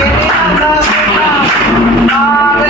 I love you. I love you.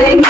think.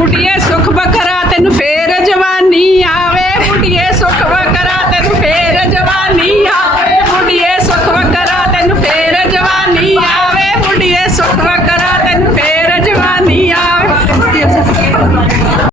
ফুটিয়ে